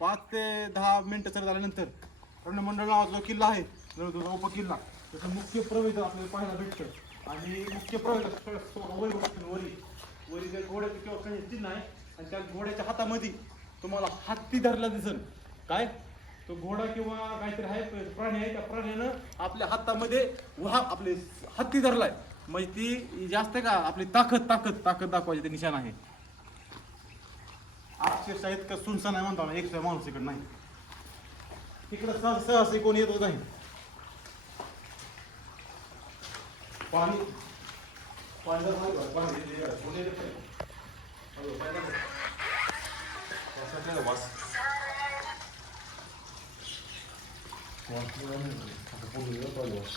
पाच ते दहा मिनिटं चालत झाल्यानंतर रणमंडळ नावाचा किल्ला आहे. जवळजवळ उपकिल्ला त्याचा मुख्य प्रवेश आपल्याला पाहायला भेटतं. आणि मुख्य प्रवेश वरी वरी वरी त्या घोड्याचं किंवा काही चिन्ह आहे आणि त्या घोड्याच्या हातामध्ये तुम्हाला हत्ती धरला दिसल. काय? तो घोडा किंवा काहीतरी आहे प्राणी आहे त्या प्राण्यानं आपल्या हातामध्ये वाह आपले हत्ती धरलाय. म्हणजे ती जास्त आहे का? आपली ताकद ताकद ताकद दाखवायची ते निशाण आहे. अक्षरशः इतकं सुनसान आहे म्हणतो ना एक माणूस इकडे नाही इकडं सहज सहज कोणी येतच नाही पाणी पाणी जर नाही बरं, पाणी येते इकडं. कोणी येत नाही. अरे, पाणी नाही. वासाचं आहे, वास. वास नाही आहे. आता कोणी येत आहे, वास.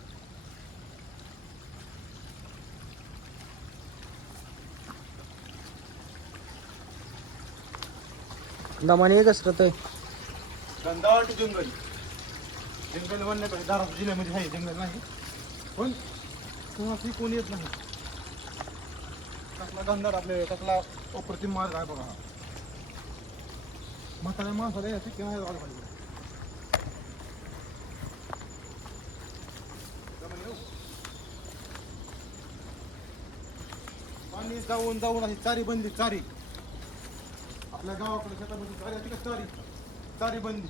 दमाने एकच आहे दंदाट जंगल. जंगल म्हणण्यापेक्षा धाराशिव जिल्ह्यामध्ये आहे जंगल नाही. पण कोणाशी कोणी येत नाही. कसला गंधार आपल्या कसला अप्रतिम मार्ग आहे बघा म्हाताऱ्या माणसाला यायची किंवा आलं पाहिजे. पाणी जाऊन जाऊन अशी चारी बनली चारी. आपल्या गावाकडे शेतामध्ये चारी असते का चारी चारी बंदी.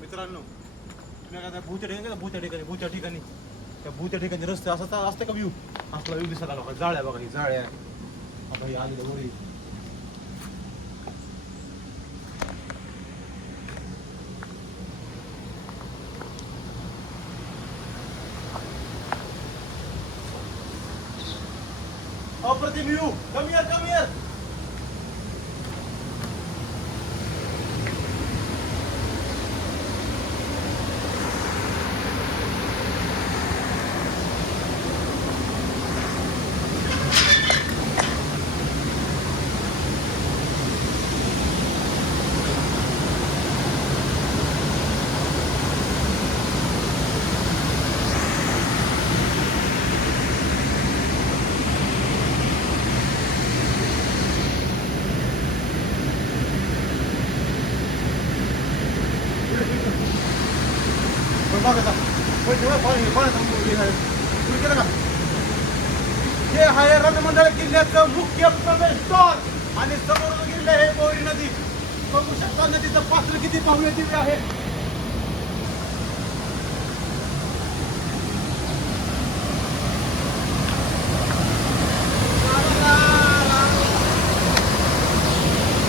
मित्रांनो तुम्ही एखाद्या भूत्या ठिकाणी भूत्या ठिकाणी भूत्या ठिकाणी त्या भूत्या ठिकाणी रस्ते असं असते का व्ह्यू असला व्ह्यू दिसायला लागला जाळ्या बघा ही जाळ्या. आता ही आलेलं वरी ó Pratim, vem Come vem come! बघा आता. पण तेव्हा पाणी पाण्यात आहे. तुम्ही केलं का हे आहे रणमंडळ किल्ल्याचं मुख्य प्रवेशद्वार आणि समोर किल्ले हे बोरी नदी बघू शकता नदीचं पात्र किती भव्य दिव्य आहे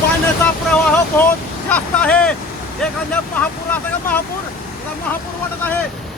पाण्याचा प्रवाह बहुत जास्त आहे एखाद्या महापूर असा का महापूर महापूर वाटत आहे.